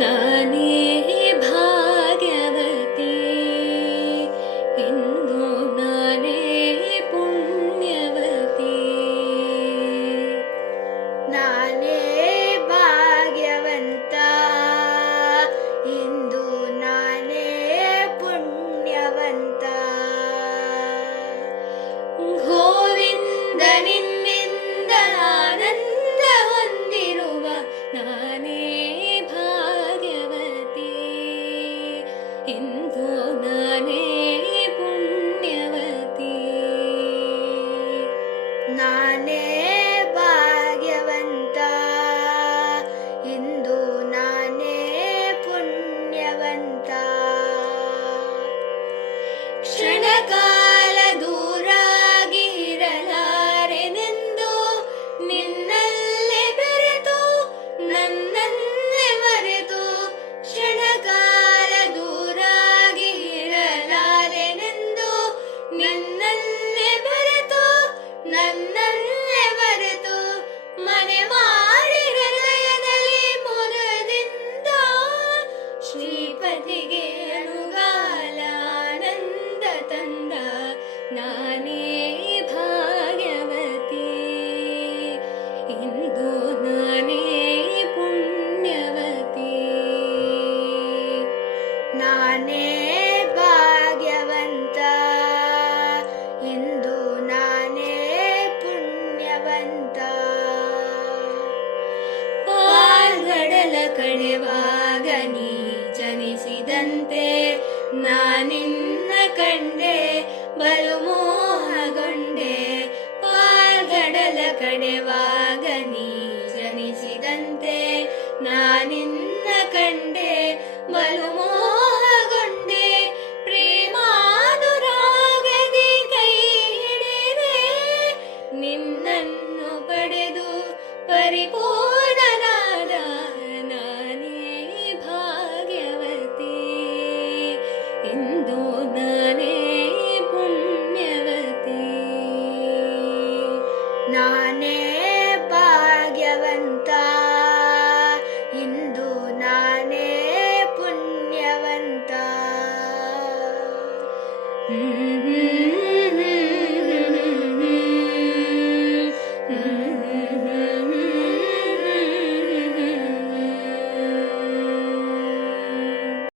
ನಾನೇ ಭಾಗ್ಯವತಿ ಇಂದು ನಾನೇ ಪುಣ್ಯವತಿ. ನಾನೇ ಭಾಗ್ಯವಂತ ಇಂದು ನಾನೇ ಪುಣ್ಯವಂತ. ಗೋವಿಂದ ನಿನ್ನಿಂದ ಆನಂದ ಹೊಂದಿರುವ ನಾನೇ ಭಾಗ್ಯವತಿ ಇಂದು ನಾನೇ ಪುಣ್ಯವತಿ. ನಾನೇ ಭಾಗ್ಯವಂತ ಇಂದು ನಾನೇ ಪುಣ್ಯವಂತ. ಕ್ಷಣಕಾಲ ದೂರಾಗಿ ಇರಲಾರೆನೆಂದು ನಿನ್ನಲ್ಲೇ ಬೆರೆತು ನನ್ನನ್ನೇ ಮರೆತು. ಕ್ಷಣಕಾಲ ದೂರಾಗಿ ಇರಲಾರೆನೆಂದು ನಿನ್ನಲ್ಲೇ ಬೆರೆತು ನನ್ನನ್ನೇ ಮರೆತು. ಮನೆ ಮಾಡಿ ಹೃದಯದಲ್ಲಿ ಮುರದಿಂದ ಶ್ರೀಪತಿಗೆ ಅನುಗಾಲ ಆನಂದ ತಂದ ನಾನೇ ಭಾಗ್ಯವತಿ ಇಂದು ನಾನೇ ಪುಣ್ಯವತಿ. ನಾನೇ ಭಾಗ್ಯವಂತ ಇಂದು ನಾನೇ ಪುಣ್ಯವಂತ. ಪಾಲ್ಗಡಲ ಕಡೆವಾಗ ನೀ ಜನಿಸಿದಂತೆ ನಾನಿನ್ನ ಕಂಡೆ ಬಲು ಮೋಹಗೊಂಡೆ. ಪಾಲ್ಗಡಲ ಕಡೆವಾಗ ನೀ ಜನಿಸಿದಂತೆ ನಾನಿನ್ನ ಕಂಡೆ ಬಲು ಮೋಹಗೊಂಡೆ. ಪ್ರೇಮಾನುರಾಗದಿ ಕೈ ಹಿಡಿದೆ ನಿನ್ನನ್ನು ಪಡೆದು ಪರಿಪೂರ್ಣನಾದ ನಾನೇ ಭಾಗ್ಯವತಿ ಇಂದು ನಾನೇ ಪುಣ್ಯವತಿ. ನಾನೇ ಭಾಗ್ಯವಂತ ಇಂದು ನಾನೇ ಪುಣ್ಯವಂತ.